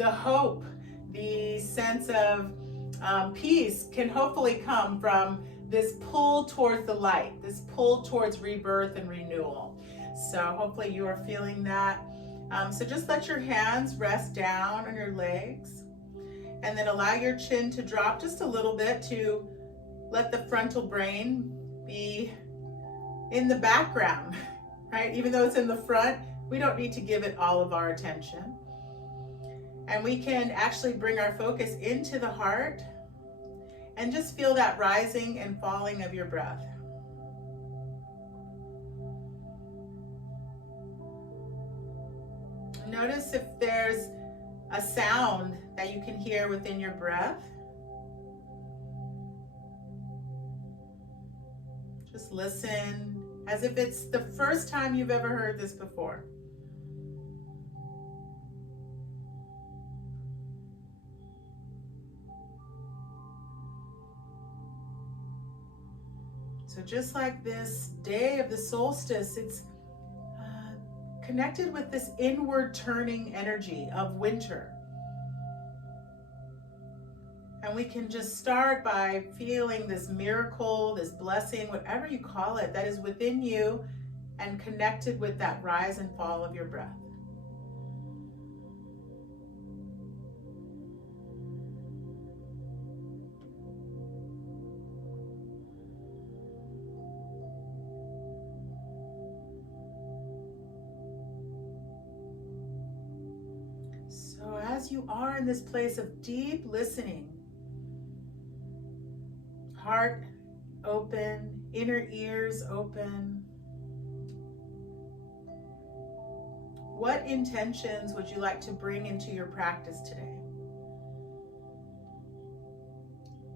the hope, the sense of peace can hopefully come from this pull towards the light, this pull towards rebirth and renewal. So hopefully you are feeling that. So just let your hands rest down on your legs, and then allow your chin to drop just a little bit to let the frontal brain be in the background, right? Even though it's in the front, we don't need to give it all of our attention. And we can actually bring our focus into the heart and just feel that rising and falling of your breath. Notice if there's a sound that you can hear within your breath. Just listen as if it's the first time you've ever heard this before. So just like this day of the solstice, it's connected with this inward turning energy of winter. And we can just start by feeling this miracle, this blessing, whatever you call it, that is within you and connected with that rise and fall of your breath. So as you are in this place of deep listening, heart open, inner ears open, what intentions would you like to bring into your practice today?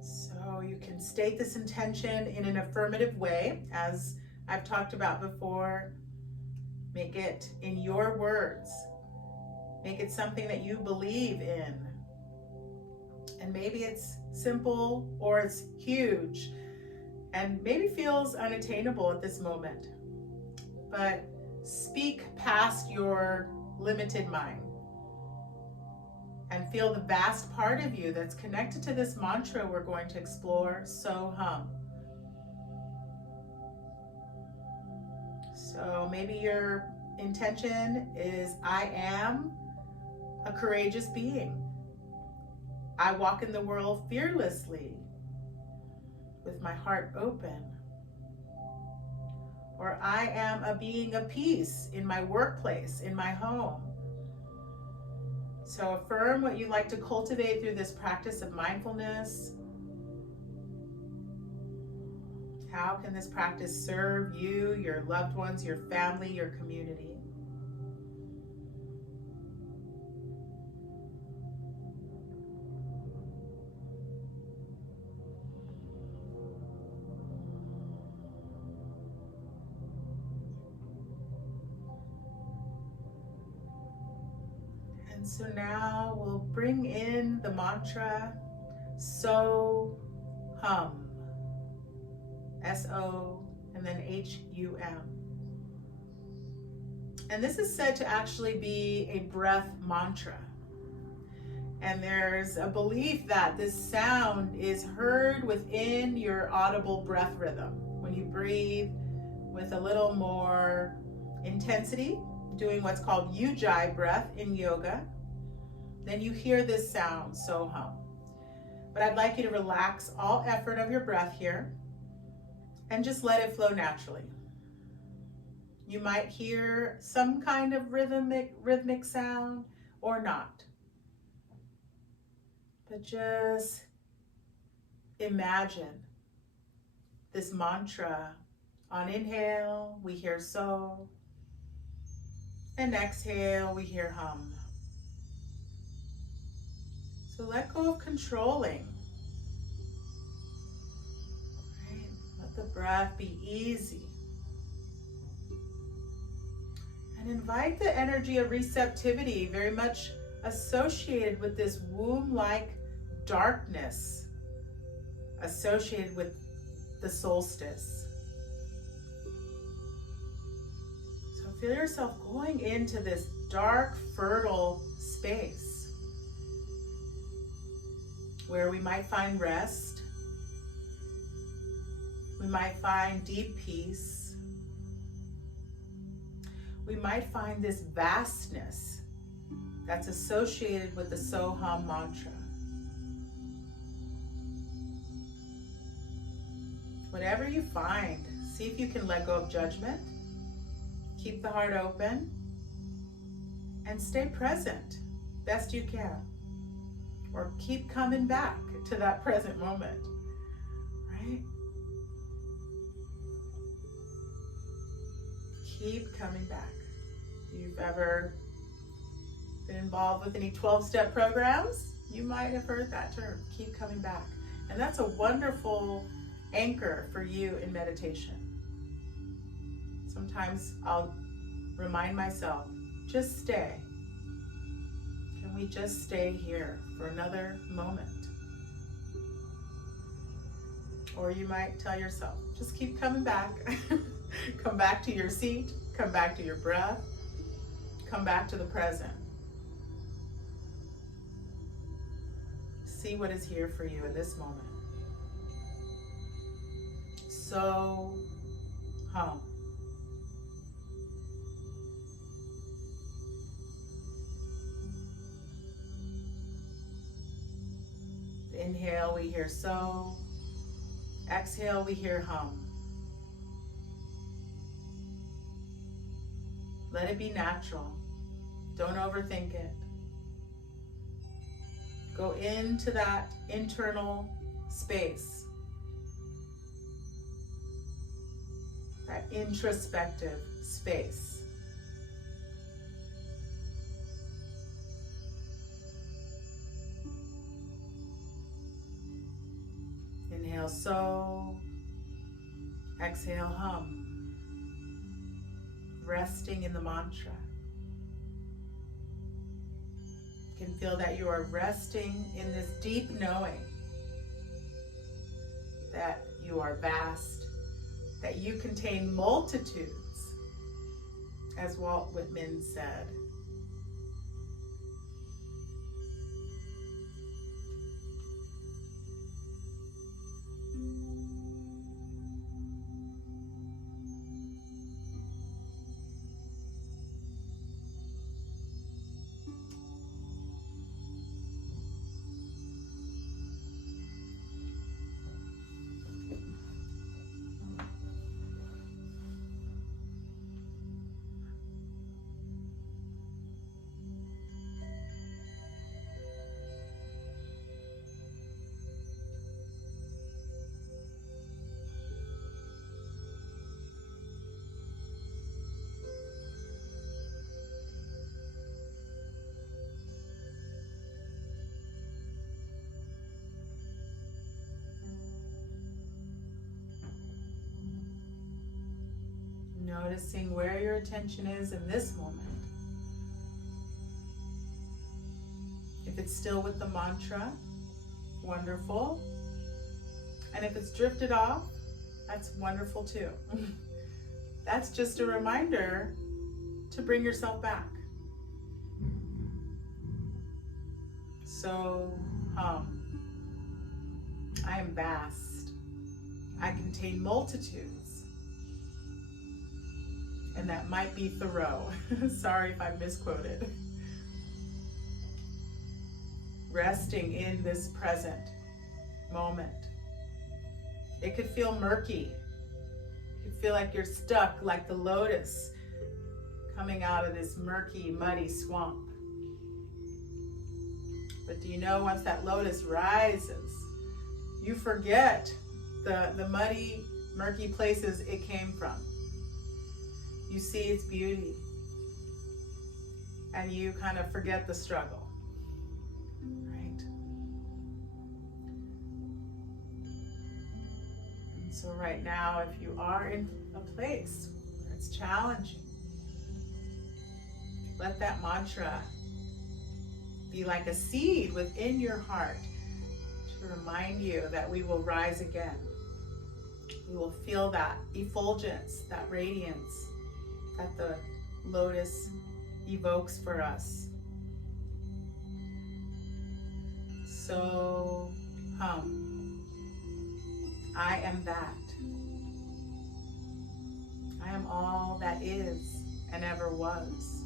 So you can state this intention in an affirmative way, as I've talked about before. Make it in your words. Make it something that you believe in. And maybe it's simple or it's huge and maybe feels unattainable at this moment. But speak past your limited mind and feel the vast part of you that's connected to this mantra we're going to explore, So Hum. So maybe your intention is, I am a courageous being. I walk in the world fearlessly with my heart open. Or I am a being of peace in my workplace, in my home. So affirm what you'd like to cultivate through this practice of mindfulness. How can this practice serve you, your loved ones, your family, your community? And so now we'll bring in the mantra, So Hum. S-O and then H-U-M. And this is said to actually be a breath mantra. And there's a belief that this sound is heard within your audible breath rhythm. When you breathe with a little more intensity, doing what's called ujjayi breath in yoga, then you hear this sound, So Hum. But I'd like you to relax all effort of your breath here and just let it flow naturally. You might hear some kind of rhythmic sound or not. But just imagine this mantra. On inhale, we hear So, and exhale, we hear Hum. So let go of controlling. Right? Let the breath be easy. And invite the energy of receptivity, very much associated with this womb-like darkness associated with the solstice. So feel yourself going into this dark, fertile space. where we might find rest. We might find deep peace. We might find this vastness that's associated with the So-Hum mantra. Whatever you find, see if you can let go of judgment, keep the heart open, and stay present best you can. Or keep coming back to that present moment, right? Keep coming back. If you've ever been involved with any 12-step programs, you might have heard that term, keep coming back. And that's a wonderful anchor for you in meditation. Sometimes I'll remind myself, just stay. Can we just stay here for another moment? Or you might tell yourself, just keep coming back. Come back to your seat, come back to your breath, come back to the present. See what is here for you in this moment. So-Hum. Inhale, we hear so. Exhale, we hear hum. Let it be natural. Don't overthink it. Go into that internal space, that introspective space. Inhale, so. Exhale, hum. Resting in the mantra. You can feel that you are resting in this deep knowing that you are vast, that you contain multitudes, as Walt Whitman said. Noticing where your attention is in this moment. If it's still with the mantra, wonderful. And if it's drifted off, that's wonderful too. That's just a reminder to bring yourself back. So, I am vast. I contain multitudes. And that might be Thoreau. Sorry if I misquoted. Resting in this present moment. It could feel murky. You could feel like you're stuck, like the lotus coming out of this murky, muddy swamp. But do you know, once that lotus rises, you forget the muddy, murky places it came from. You see its beauty, and you kind of forget the struggle, right? And so right now, if you are in a place where it's challenging, let that mantra be like a seed within your heart to remind you that we will rise again. We will feel that effulgence, that radiance that the lotus evokes for us. So hum. I am that. I am all that is and ever was.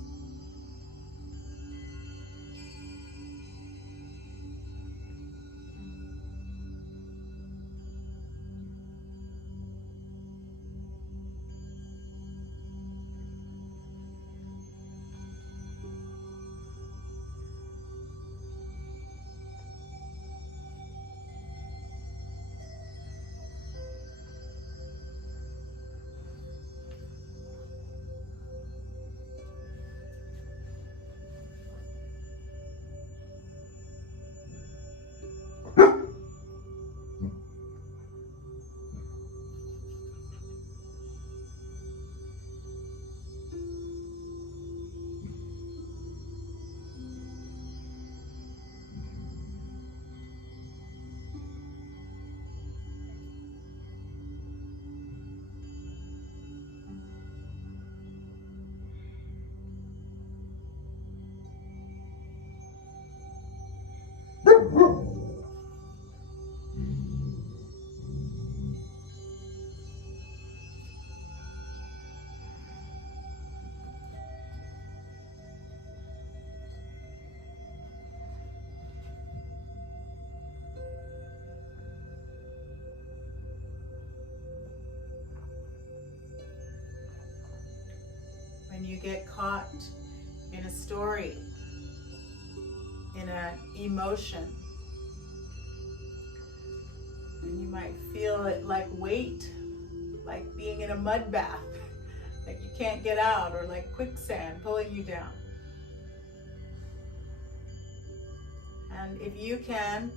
When you get caught in a story, in an emotion, and you might feel it like weight, like being in a mud bath, like you can't get out, or like quicksand pulling you down. And if you can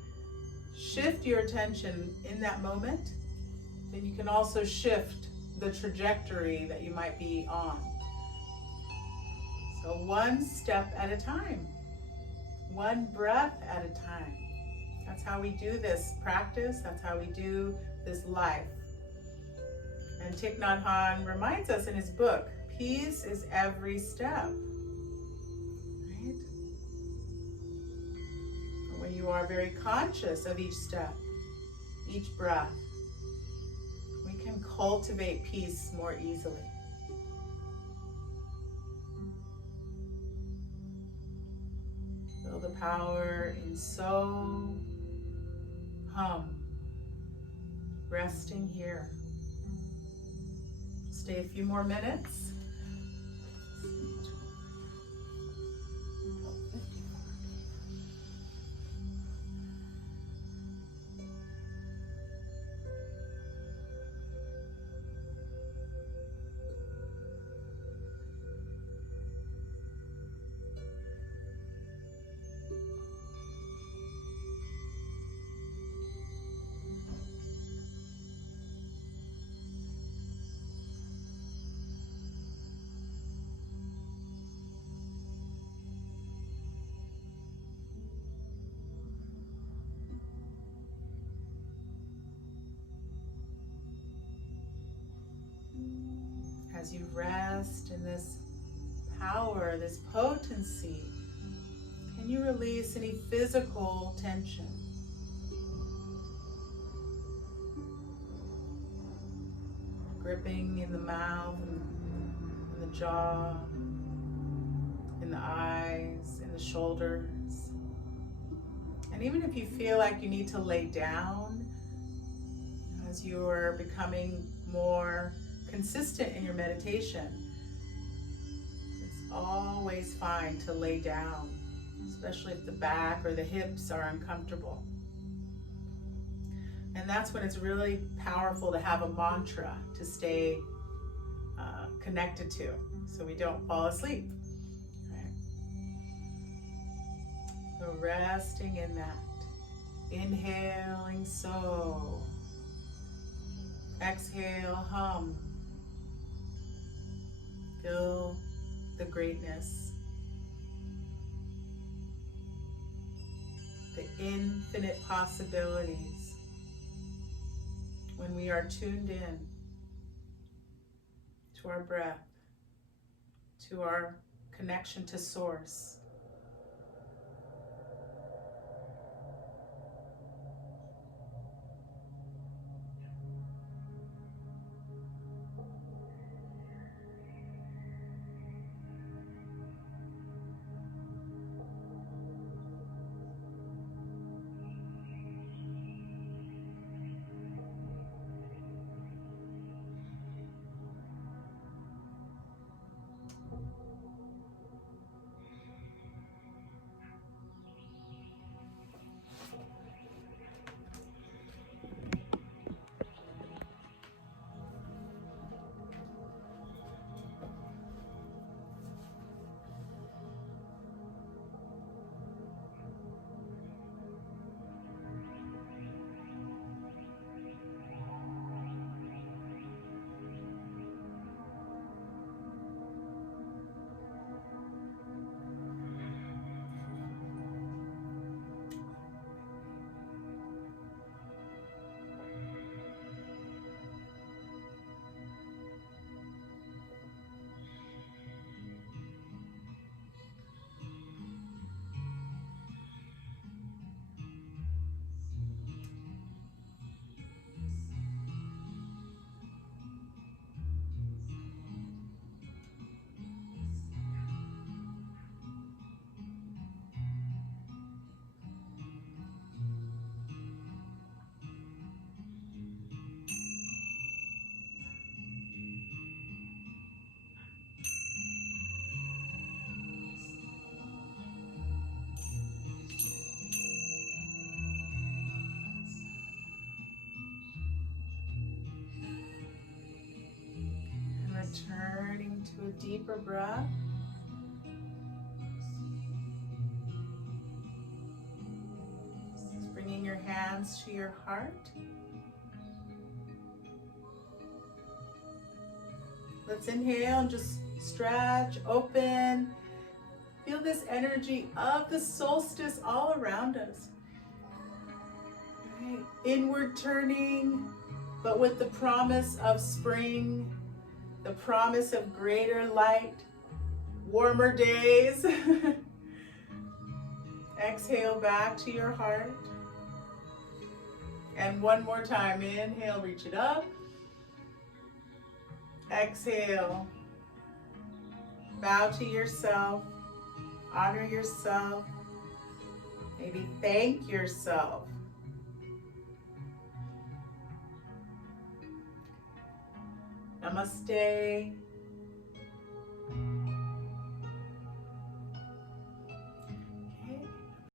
shift your attention in that moment, then you can also shift the trajectory that you might be on. So one step at a time, one breath at a time. That's how we do this practice. That's how we do this life. And Thich Nhat Hanh reminds us in his book, peace is every step. Right? And when you are very conscious of each step, each breath, we can cultivate peace more easily. Feel the power in so, hum, resting here. Stay a few more minutes. As you rest in this power, this potency, can you release any physical tension? Gripping in the mouth, in the jaw, in the eyes, in the shoulders. And even if you feel like you need to lay down, as you are becoming more consistent in your meditation, it's always fine to lay down, especially if the back or the hips are uncomfortable. And that's when it's really powerful to have a mantra to stay connected to, so we don't fall asleep. Right? So resting in that, inhaling so, exhale hum. Feel the greatness, the infinite possibilities when we are tuned in to our breath, to our connection to Source. to a deeper breath. Just bringing your hands to your heart. Let's inhale and just stretch, open. Feel this energy of the solstice all around us. Right. Inward turning, but with the promise of spring, the promise of greater light, warmer days. Exhale back to your heart. And one more time, inhale, reach it up. Exhale, bow to yourself, honor yourself, maybe thank yourself. Namaste.